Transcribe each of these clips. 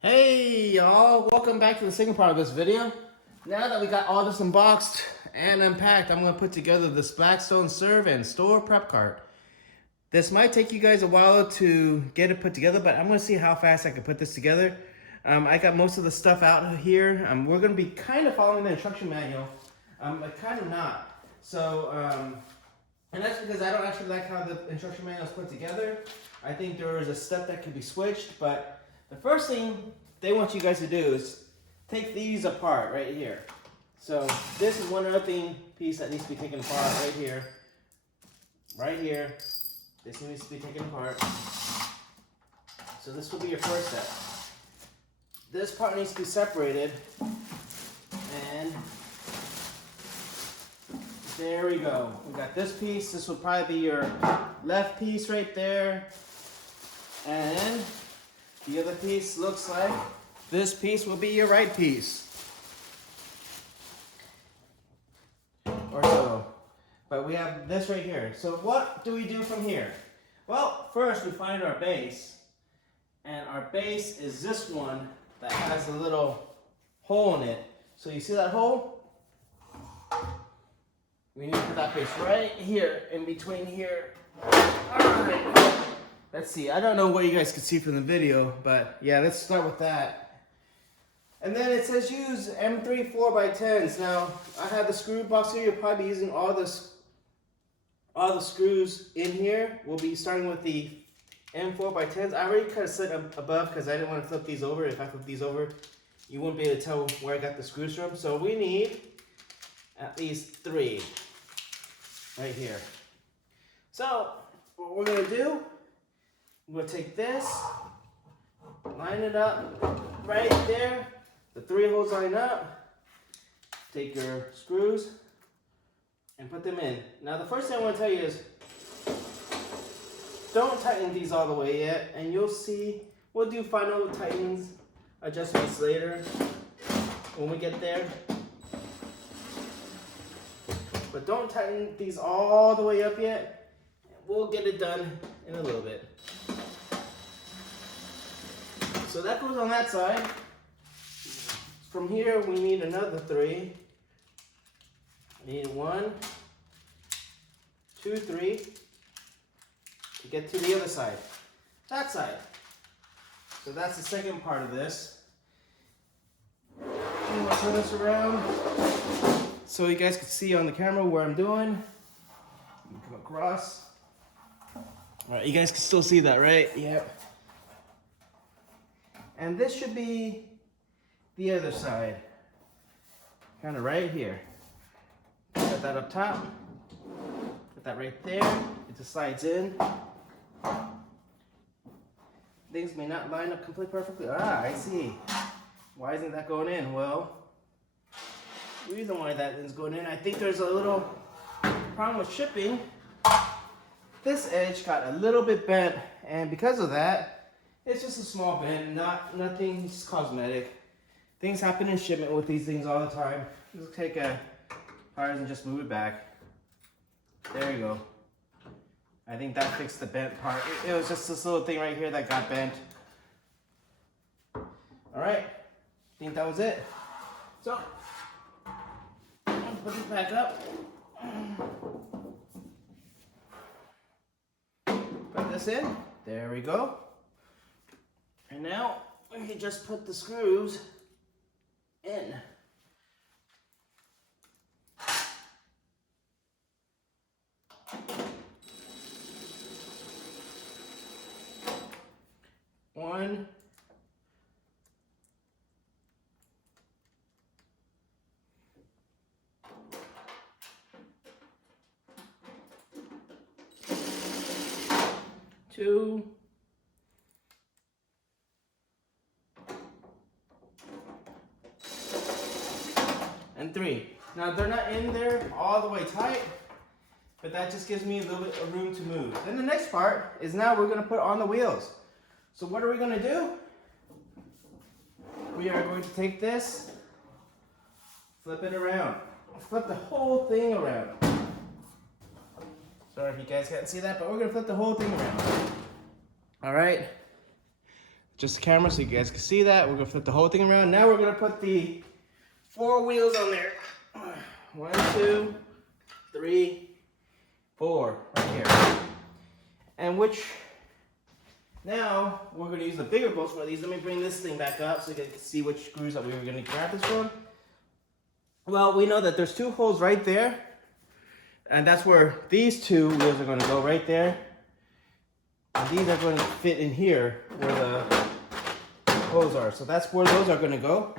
Hey y'all, welcome back to the second part of this video. Now that we got all this unboxed and unpacked, I'm going to put together this Blackstone serve and store prep cart. This might take you guys a while to get it put together, but I'm going to see how fast I can put this together. I got most of the stuff out here. We're going to be kind of following the instruction manual, but kind of not. And that's because I don't actually like how the instruction manual is put together. I think there is a step that could be switched, but the first thing they want you guys to do is take these apart right here. So this is one other piece that needs to be taken apart right here. Right here. This needs to be taken apart. So this will be your first step. This part needs to be separated. And there we go. We got this piece. This will probably be your left piece right there. And the other piece looks like this piece will be your right piece. Or so. But we have this right here. So what do we do from here? Well, first we find our base. And our base is this one that has a little hole in it. So you see that hole? We need to put that base right here, in between here. Alright. Let's see, I don't know what you guys can see from the video, but yeah, let's start with that. And then it says use M3 4x10s. Now, I have the screw box here. You'll probably be using all the screws in here. We'll be starting with the M4x10s. I already kind of set them above because I didn't want to flip these over. If I flip these over, you wouldn't be able to tell where I got the screws from. So we need at least 3 right here. So, what we're going to do, we're going to take this, line it up right there. The 3 holes line up. Take your screws and put them in. Now the first thing I want to tell you is don't tighten these all the way yet, and you'll see we'll do final tightens, adjustments later when we get there. But don't tighten these all the way up yet. We'll get it done in a little bit. So that goes on that side. From here, we need another 3. We need 1, 2, 3 to get to the other side. That side. So that's the second part of this. I'm gonna turn this around so you guys can see on the camera where I'm doing. Come across. All right, you guys can still see that, right? Yep. And this should be the other side. Kind of right here. Put that up top. Put that right there. It just slides in. Things may not line up completely perfectly. Ah, I see. Why isn't that going in? Well, the reason why that isn't going in, I think there's a little problem with shipping. This edge got a little bit bent, and because of that, it's just a small bend, nothing's cosmetic. Things happen in shipment with these things all the time. Just take a pliers and just move it back. There you go. I think that fixed the bent part. It was just this little thing right here that got bent. All right, I think that was it. So, I'm gonna put this back up. Put this in. There we go. And now we can just put the screws in. One. 2. And 3. Now they're not in there all the way tight, but that just gives me a little bit of room to move. Then the next part is now we're going to put on the wheels. So what are we going to do? We are going to take this, flip it around, flip the whole thing around. Sorry if you guys can't see that, but we're going to flip the whole thing around. All right. just the camera so you guys can see that. We're gonna flip the whole thing around. Now we're gonna put the 4 wheels on there. 1, 2, 3, 4, right here. And now we're gonna use the bigger bolts for these. Let me bring this thing back up so you can see which screws that we were gonna grab this from. Well, we know that there's 2 holes right there, and that's where these 2 wheels are gonna go right there. And these are going to fit in here where the holes are. So that's where those are going to go.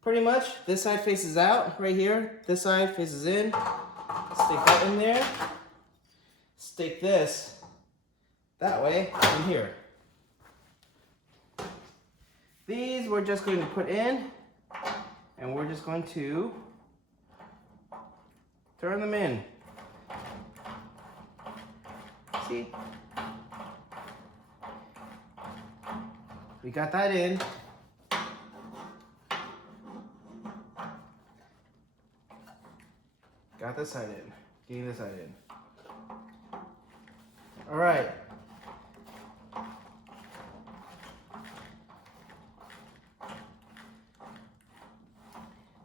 Pretty much this side faces out right here. This side faces in. Stick that in there. Stick this that way in here. These we're just going to put in, and we're just going to turn them in. See? We got that in. Got this side in. Getting this side in. All right.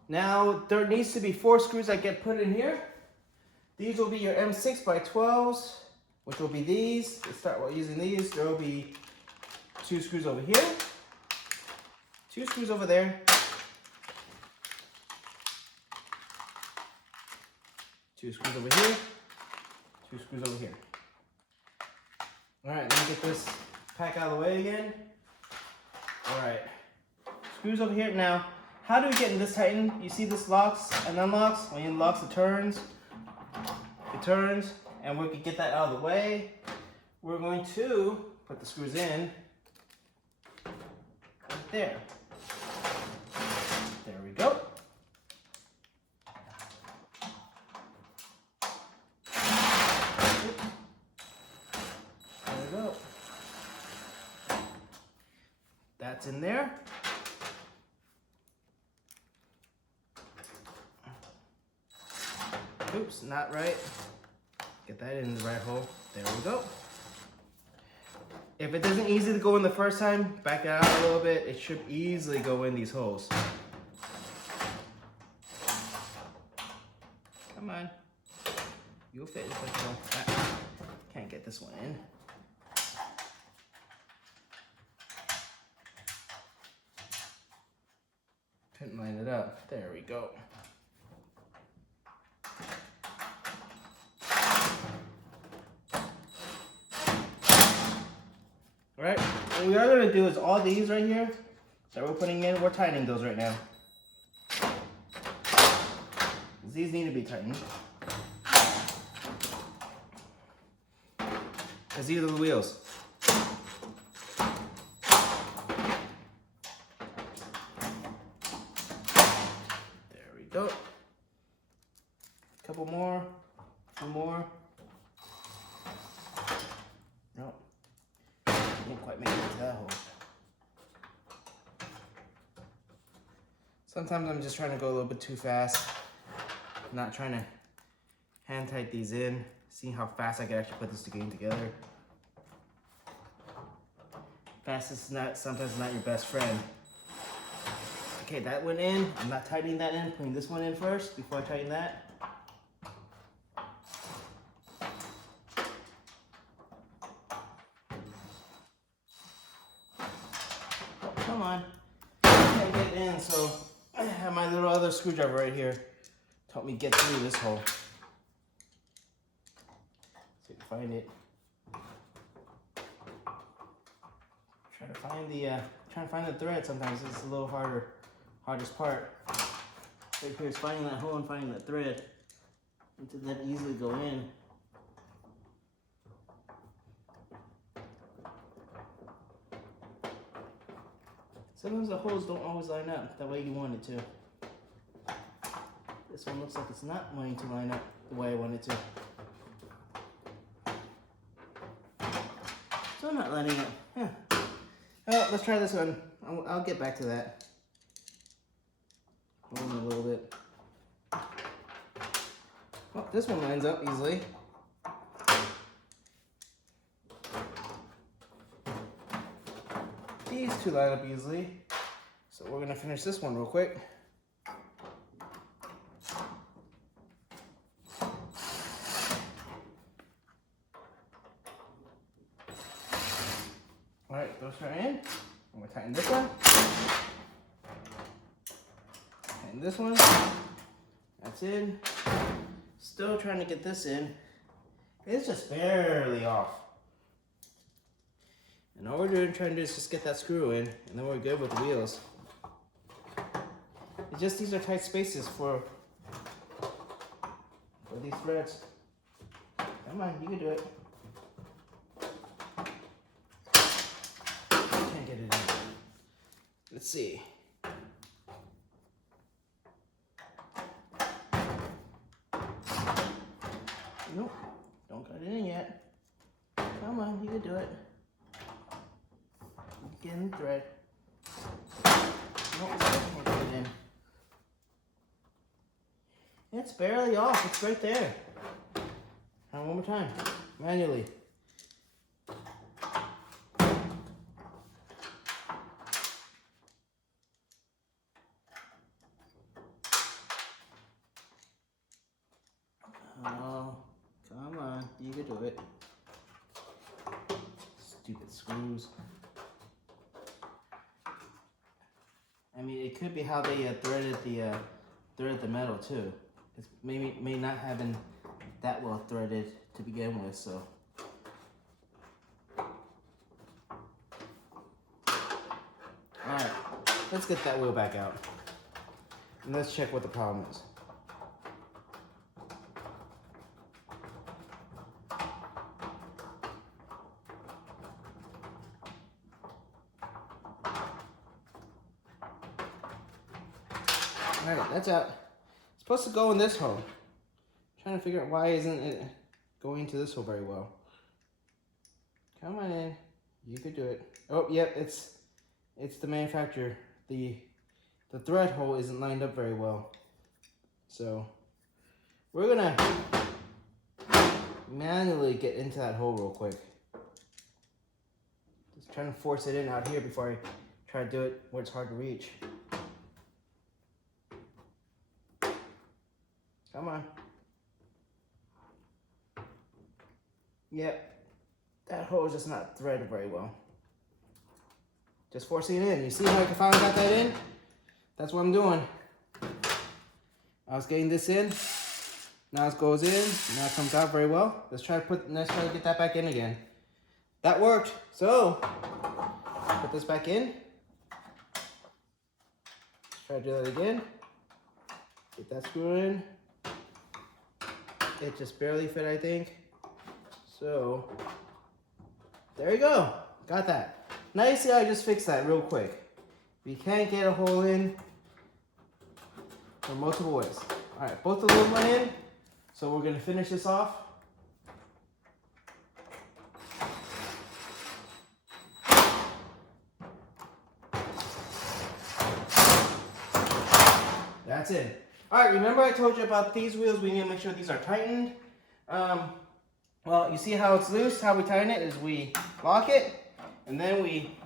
Now there needs to be 4 screws that get put in here. These will be your M6x12s. Which will be these. Let's start using these. There will be 2 screws over here, 2 screws over there, 2 screws over here, 2 screws over here. All right, let me get this pack out of the way again. All right, screws over here. Now, how do we get this tightened? You see this locks and unlocks? When it unlocks, it turns, and we can get that out of the way. We're going to put the screws in right there. There we go. There we go. That's in there. Oops, not right. Get that in the right hole. There we go. If it doesn't easily go in the first time, back it out a little bit. It should easily go in these holes. Come on. You'll fit. Can't get this one in. Couldn't line it up. There we go. Alright, what we are going to do is all these right here that we're putting in, we're tightening those right now. These need to be tightened. Because these are the wheels. There we go. Couple more. One more. Nope. Didn't quite make it into that hole. Sometimes I'm just trying to go a little bit too fast. Not trying to hand tight these in. Seeing how fast I can actually put this game together. Fast is sometimes not your best friend. Okay, that went in. I'm not tightening that in. Putting this one in first before I tighten that. Come on. Can't get in, so I have my little other screwdriver right here to help me get through this hole. See if I can find it. Trying to find the thread sometimes is a little hardest part. Right here is finding that hole and finding that thread. It doesn't easily go in. Sometimes the holes don't always line up the way you want it to. This one looks like it's not wanting to line up the way I want it to. So I'm not lining up. Huh. Oh, let's try this one. I'll get back to that. Hold on a little bit. Well, this one lines up easily. these two line up easily. So we're gonna finish this one real quick. All right, those are in. I'm gonna tighten this one. Tighten this one. That's in. Still trying to get this in. It's just barely off. And all we're trying to do is just get that screw in, and then we're good with the wheels. It's just these are tight spaces for these threads. Come on, you can do it. Can't get it in. Let's see. Nope, don't got it in yet. Come on, you can do it. Get in the thread. Nope, can't get it in. It's barely off, it's right there. One more time, manually. Oh, come on, you can do it. Stupid screws. I mean, it could be how they threaded the metal too. It's may not have been that well threaded to begin with, so. All right, let's get that wheel back out, and let's check what the problem is. All right, that's out. It's supposed to go in this hole. I'm trying to figure out why isn't it going into this hole very well. Come on in, you could do it. Oh, yep, it's the manufacturer. The thread hole isn't lined up very well. So we're gonna manually get into that hole real quick. Just trying to force it in out here before I try to do it where it's hard to reach. Come on. Yep, that hole is just not threaded very well. Just forcing it in. You see how I finally got that in? That's what I'm doing. I was getting this in. Now it goes in. Now it comes out very well. Let's try to get that back in again. That worked. So put this back in. Let's try to do that again. Get that screw in. It just barely fit, I think. So, there you go. Got that. Now you see how I just fixed that real quick. We can't get a hole in for multiple ways. All right, both of them went in. So we're gonna finish this off. That's it. All right, remember I told you about these wheels, we need to make sure these are tightened. Well, you see how it's loose? How we tighten it is we lock it, and then we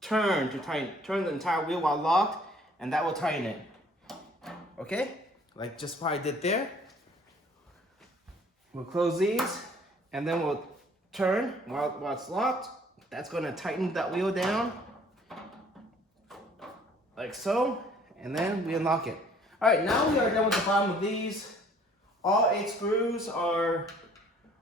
turn the entire wheel while locked, and that will tighten it. Okay? Like just what I did there. We'll close these, and then we'll turn while it's locked. That's gonna tighten that wheel down, like so, and then we unlock it. All right, now we are done with the bottom of these. All 8 screws are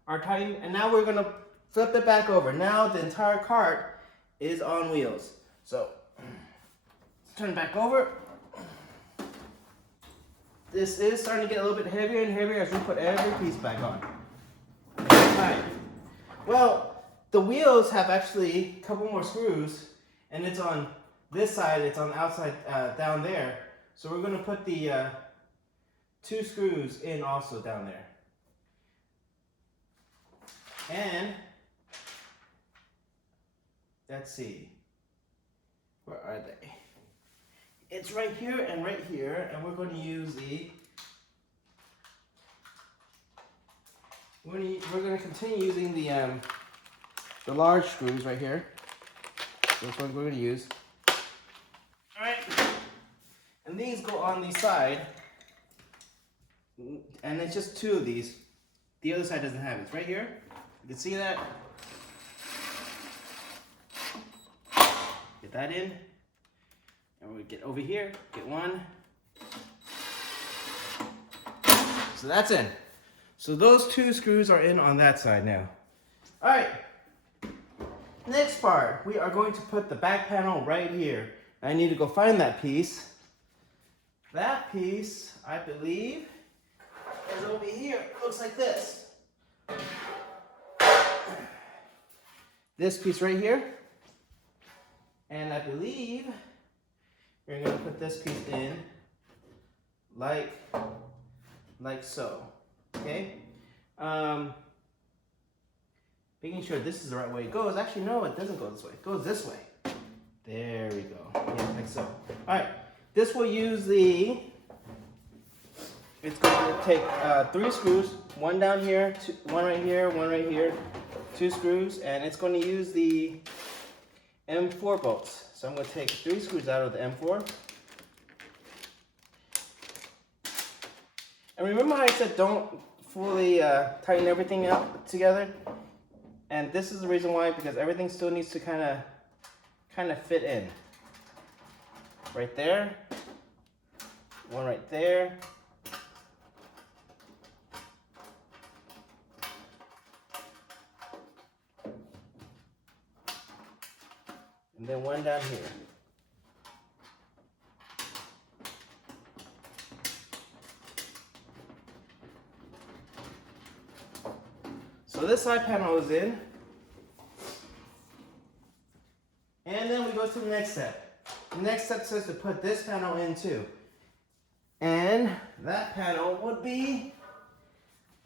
tightened, and now we're gonna flip it back over. Now the entire cart is on wheels. So, let's turn it back over. This is starting to get a little bit heavier and heavier as we put every piece back on. All right, well, the wheels have actually a couple more screws, and it's on this side, it's on the outside down there. So we're gonna put the 2 screws in also down there. And let's see, where are they? It's right here and right here, and we're going to use we're going to continue using the large screws right here. Those ones we're going to use. All right. And these go on the side. And it's just 2 of these. The other side doesn't have it. It's right here. You can see that. Get that in. And we get over here. Get 1. So that's in. So those 2 screws are in on that side now. All right. Next part, we are going to put the back panel right here. I need to go find that piece. That piece, I believe, is over here. It looks like this. This piece right here. And I believe you're going to put this piece in like so. Okay? Making sure this is the right way it goes. Actually, no, it doesn't go this way. It goes this way. There we go. Yeah, like so. All right. This will use the, it's going to take 3 screws, 1 down here, 1 right here, 1 right here, 2 screws, and it's going to use the M4 bolts. So I'm going to take 3 screws out of the M4. And remember how I said don't fully tighten everything up together? And this is the reason why, because everything still needs to kind of fit in. Right there. 1 right there. And then 1 down here. So this side panel is in. And then we go to the next step. The next step says to put this panel in too. And that panel would be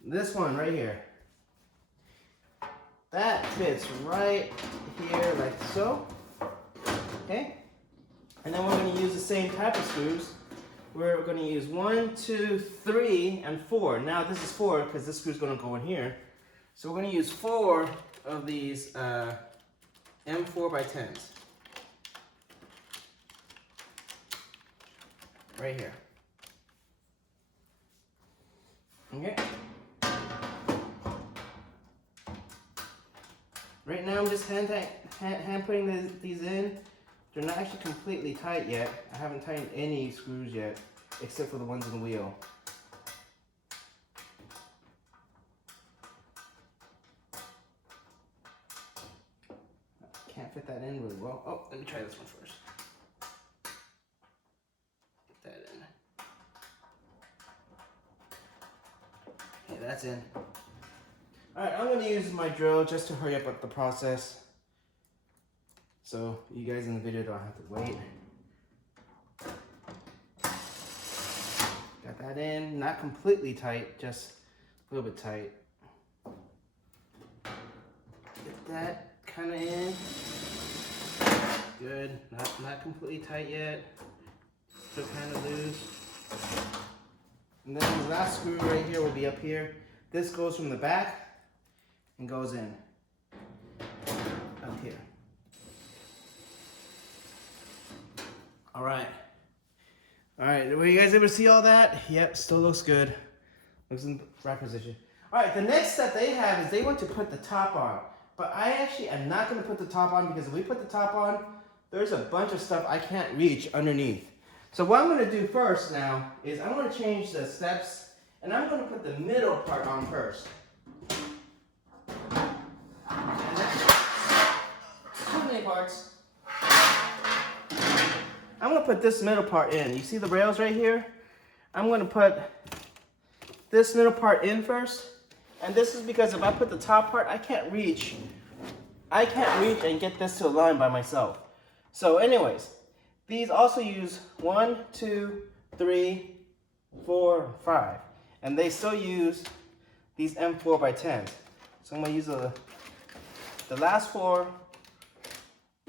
this one right here. That fits right here like so. Okay? And then we're going to use the same type of screws. We're going to use 1, 2, 3, and 4. Now this is 4 because this screw is going to go in here. So we're going to use 4 of these M4 by 10s. Right here. Okay. Right now I'm just hand putting these in. They're not actually completely tight yet. I haven't tightened any screws yet, except for the ones in the wheel. Can't fit that in really well. Oh, let me try this one first. Get that in. Okay, that's in. Alright, I'm going to use my drill just to hurry up the process. So you guys in the video don't have to wait. Got that in. Not completely tight, just a little bit tight. Get that kind of in. Good. Not completely tight yet. Still kind of loose. And then the last screw right here will be up here. This goes from the back and goes in up here. All right. All right. Were you guys able to see all that? Yep. Still looks good. Looks in the right position. All right. The next step they have is they want to put the top on. But I actually am not going to put the top on because if we put the top on, there's a bunch of stuff I can't reach underneath. So what I'm going to do first now is I'm going to change the steps and I'm going to put the middle part on first. And that's too many parts. I'm going to put this middle part in. You see the rails right here? I'm going to put this middle part in first. And this is because if I put the top part, I can't reach and get this to align by myself. So anyways, these also use 1, 2, 3, 4, 5. And they still use these M4 by 10s. So I'm going to use the last 4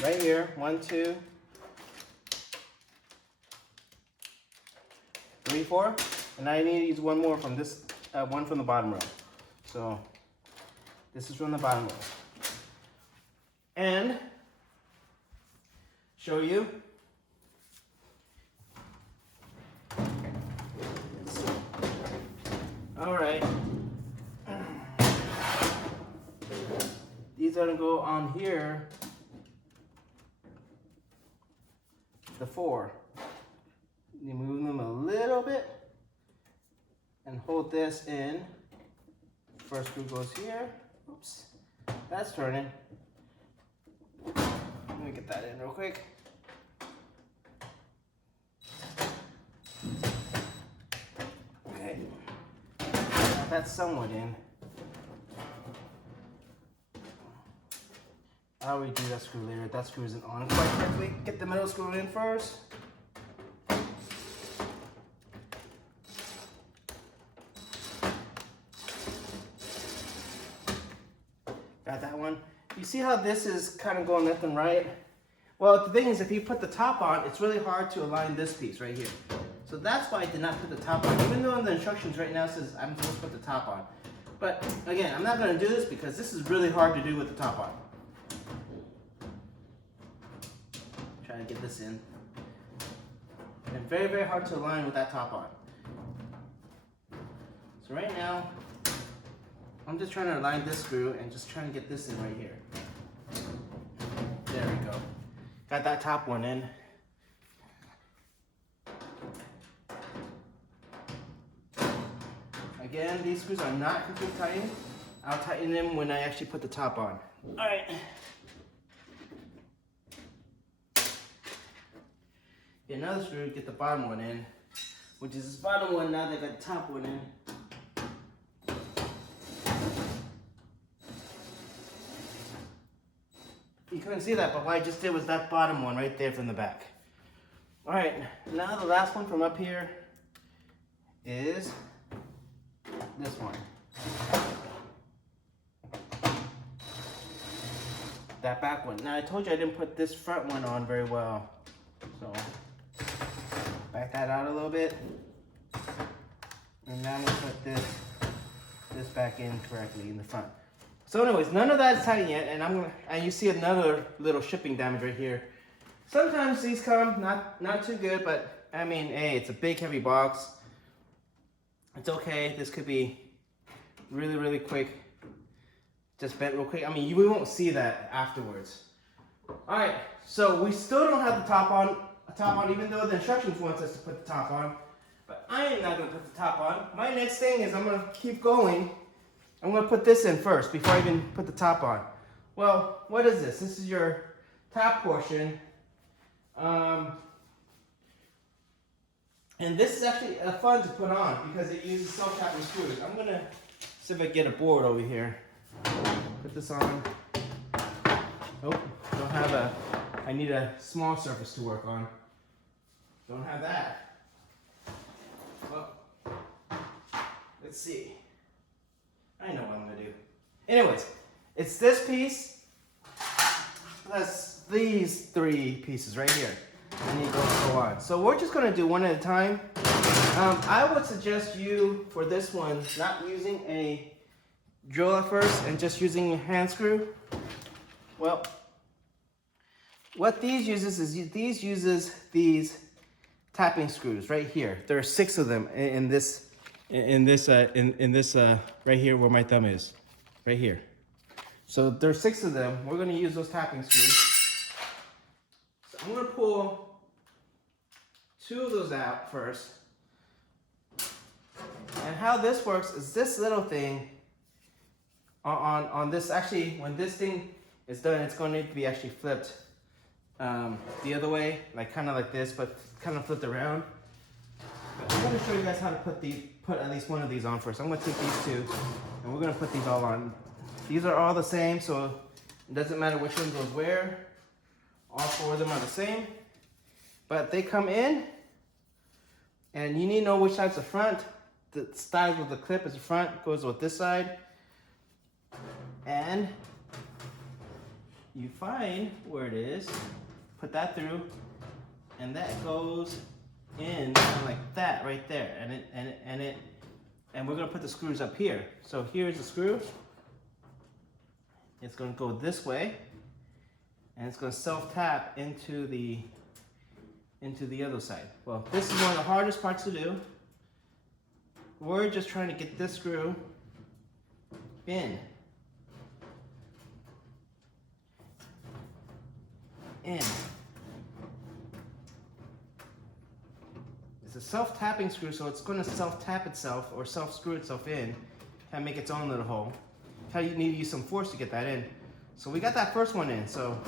right here. 1, 2, 3, 4. And I need to use one more from this, one from the bottom row. So this is from the bottom row. And show you. All right. These are gonna go on here. The 4. You move them a little bit and hold this in. First screw goes here. Oops, that's turning. Let me get that in real quick. Okay, now that's somewhat in. I'll redo that screw later. That screw isn't on quite correctly. Get the middle screw in first. Got that one. You see how this is kind of going left and right? Well, the thing is, if you put the top on, it's really hard to align this piece right here. So that's why I did not put the top on, even though in the instructions right now it says I'm supposed to put the top on. But again, I'm not going to do this because this is really hard to do with the top on. Try to get this in. And very, very hard to align with that top on. So right now, I'm just trying to align this screw and just trying to get this in right here. There we go. Got that top one in. Again, these screws are not completely tightened. I'll tighten them when I actually put the top on. All right. Get another screw, get the bottom one in, which is this bottom one now that I got the top one in. You couldn't see that, but what I just did was that bottom one right there from the back. All right, now the last one from up here is this one. That back one. Now I told you I didn't put this front one on very well. So back that out a little bit. And now I'm gonna put this back in correctly in the front. So anyways, none of that is tight yet, and you see another little shipping damage right here. Sometimes these come not too good, but I mean, hey, it's a big heavy box. It's okay. This could be really, really quick. Just bent real quick. I mean, we won't see that afterwards. All right, so we still don't have the top on, even though the instructions want us to put the top on. But I am not gonna put the top on. My next thing is I'm gonna keep going. I'm gonna put this in first before I even put the top on. Well, what is this? This is your top portion. And this is actually fun to put on because it uses self-tapping screws. I'm gonna see if I get a board over here. Put this on. Oh, don't have I need a small surface to work on. Don't have that. Well, let's see. I know what I'm gonna do. Anyways, it's this piece plus these 3 pieces right here. I need those to go on. So we're just gonna do one at a time. I would suggest you, for this one, not using a drill at first and just using a hand screw. Well, what these uses is these tapping screws right here. There are 6 of them in this right here where my thumb is, right here. So there's 6 of them. We're gonna use those tapping screws. So I'm gonna pull 2 of those out first. And how this works is this little thing on this, actually when this thing is done, it's going to need to be actually flipped the other way, like kind of like this, but kind of flipped around. But I'm going to show you guys how to put at least one of these on first. I'm going to take these 2 and we're going to put these all on. These are all the same, so it doesn't matter which one goes where. All 4 of them are the same, but they come in and you need to know which side's the front. The side with the clip is the front, goes with this side. And you find where it is, put that through, and that goes in kind of like that right there. And we're gonna put the screws up here. So here's the screw. It's gonna go this way. and it's going to self-tap into the other side. Well, this is one of the hardest parts to do. We're just trying to get this screw in. It's a self-tapping screw, so it's going to self-tap itself or self-screw itself in, kind of make its own little hole. You need to use some force to get that in. So we got that first one in. So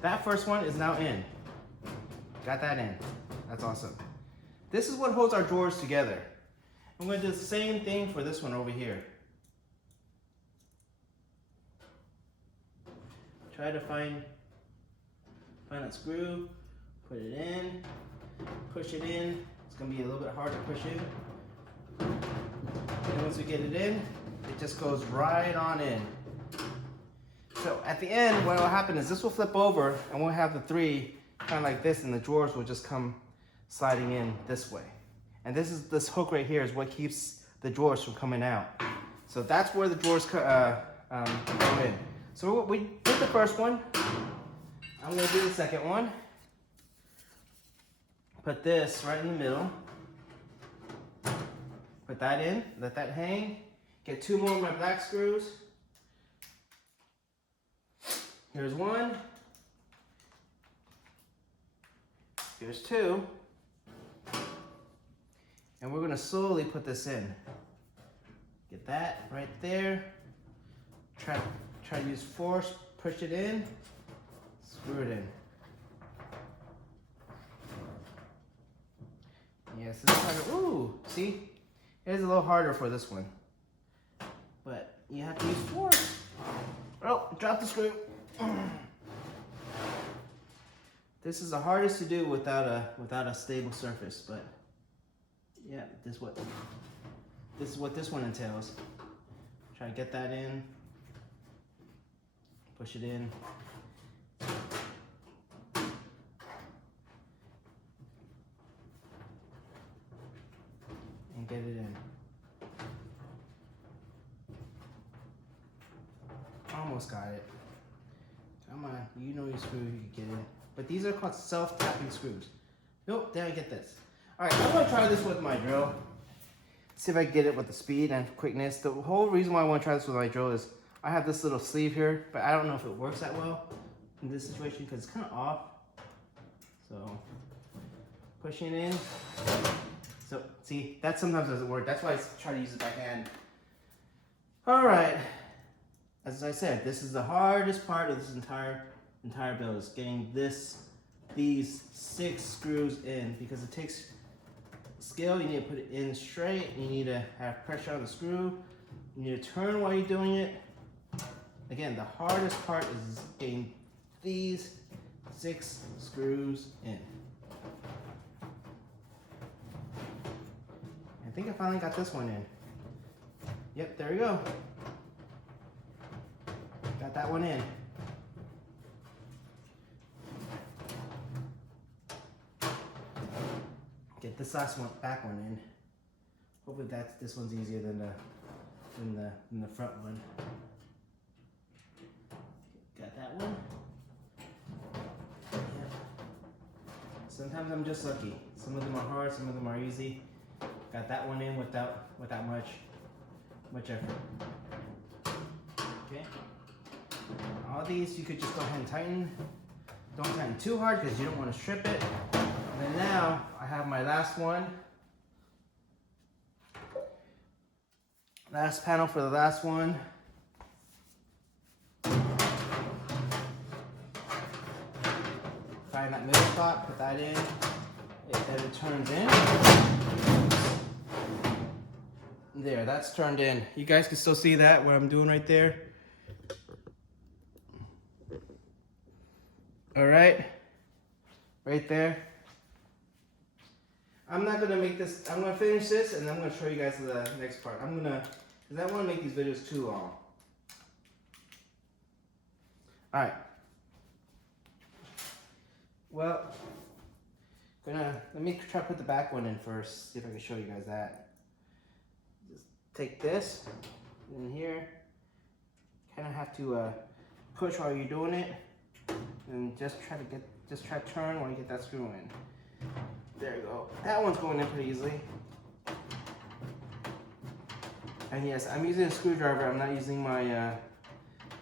that first one is now in. Got that in. That's awesome. This is what holds our drawers together. I'm going to do the same thing for this one over here. Try to find a screw, put it in, push it in. It's going to be a little bit hard to push in. And once we get it in, it just goes right on in. So at the end, what will happen is this will flip over and we'll have the three kind of like this, and the drawers will just come sliding in this way. And this hook right here is what keeps the drawers from coming out. So that's where the drawers go in. So we did the first one. I'm going to do the second one. Put this right in the middle. Put that in, let that hang. Get two more of my black screws. Here's one. Here's two. And we're going to slowly put this in. Get that right there. Try to use force, push it in, screw it in. Yes, it's harder. Ooh, see? It is a little harder for this one. But you have to use force. Oh, drop the screw. This is the hardest to do without a stable surface, but yeah, this is what this one entails. Try to get that in. Push it in. And get it in. Almost got it. Come on, you know your screw, you can get it. But these are called self-tapping screws. Nope, there I get this. All right, I'm gonna try this with my drill. See if I can get it with the speed and quickness. The whole reason why I wanna try this with my drill is I have this little sleeve here, but I don't know if it works that well in this situation because it's kind of off. So, pushing in. So, see, that sometimes doesn't work. That's why I try to use it by hand. All right. As I said, this is the hardest part of this entire build, is getting these 6 screws in, because it takes skill. You need to put it in straight. You need to have pressure on the screw. You need to turn while you're doing it. Again, the hardest part is getting these 6 screws in. I think I finally got this one in. Yep, there we go. Got that one in. Get this back one in. Hopefully this one's easier than the front one. Got that one. Yep. Sometimes I'm just lucky. Some of them are hard, some of them are easy. Got that one in without much effort. Okay. All these you could just go ahead and tighten. Don't tighten too hard because you don't want to strip it. And then now I have my last one. Last panel for the last one. Find that middle spot, put that in. Then it turns in. There, that's turned in. You guys can still see that, what I'm doing right there. All right, right there. I'm not gonna make this, I'm gonna finish this and I'm gonna show you guys the next part. Because I don't wanna make these videos too long. All right. Well, let me try to put the back one in first, see if I can show you guys that. Just take this in here. Kind of have to push while you're doing it. And just try to turn when you get that screw in. There you go. That one's going in pretty easily. And yes, I'm using a screwdriver. I'm not using my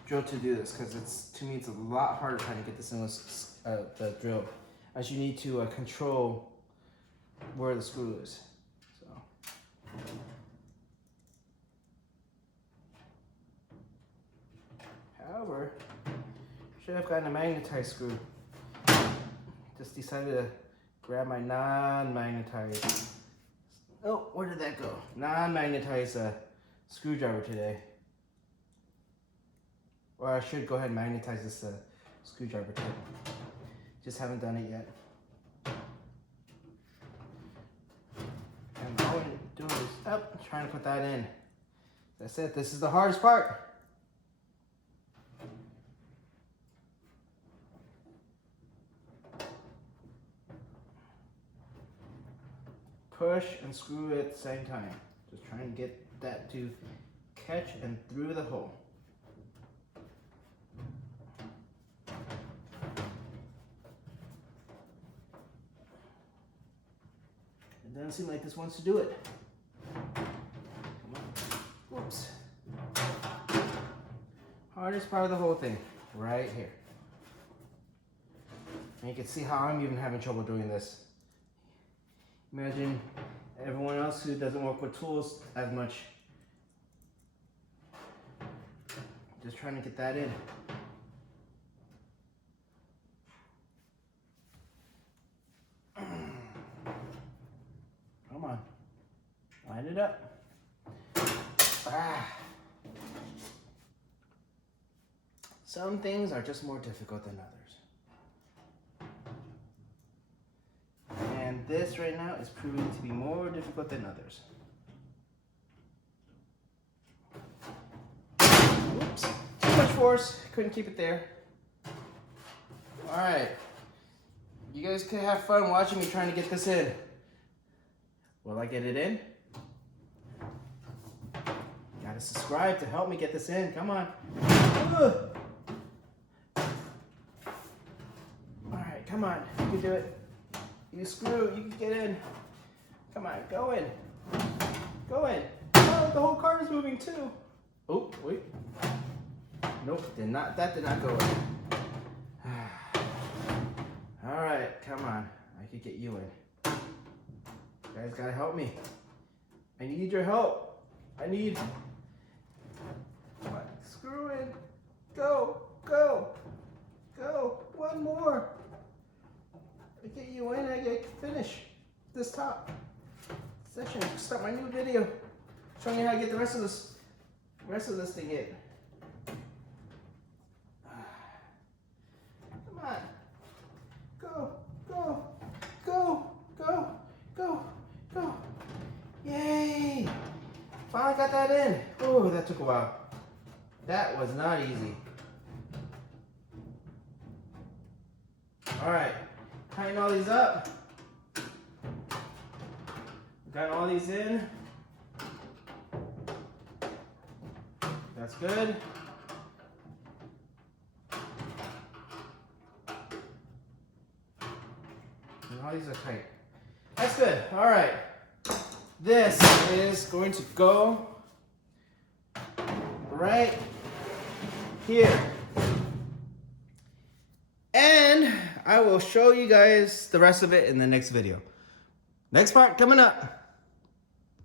drill to do this because to me it's a lot harder trying to get this in the drill, as you need to control where the screw is. So. However, should have gotten a magnetized screw. Just decided to grab my non-magnetized. Oh, where did that go? Non-magnetized screwdriver today. Or I should go ahead and magnetize this screwdriver too. Just haven't done it yet. And all I'm doing is trying to put that in. That's it. This is the hardest part. Push and screw it at the same time. Just trying to get that to catch and through the hole. It doesn't seem like this wants to do it. Come on. Whoops. Hardest part of the whole thing, right here. And you can see how I'm even having trouble doing this. Imagine everyone else who doesn't work with tools as much. Just trying to get that in. Come on. Line it up. Some things are just more difficult than others. And this right now is proving to be more difficult than others. Oops, too much force, couldn't keep it there. All right, you guys could have fun watching me trying to get this in. Will I get it in? Gotta subscribe to help me get this in, come on. Ugh. All right, come on, you can do it. You screw, you can get in. Come on, go in. Go in. Oh, the whole car is moving too. Oh, wait. Nope, that did not go in. All right, come on. I could get you in. You guys gotta help me. I need your help. Come on, screw in. Go, go, go. One more. I get you in, I get finish this top section. Start my new video showing you how to get the rest of this thing in. Come on. Go, go, go, go, go, go. Yay! Finally got that in. Oh, that took a while. That was not easy. All right. Tighten all these up. Got all these in. That's good. And all these are tight. That's good. All right. This is going to go right here. And I will show you guys the rest of it in the next video. Next part coming up.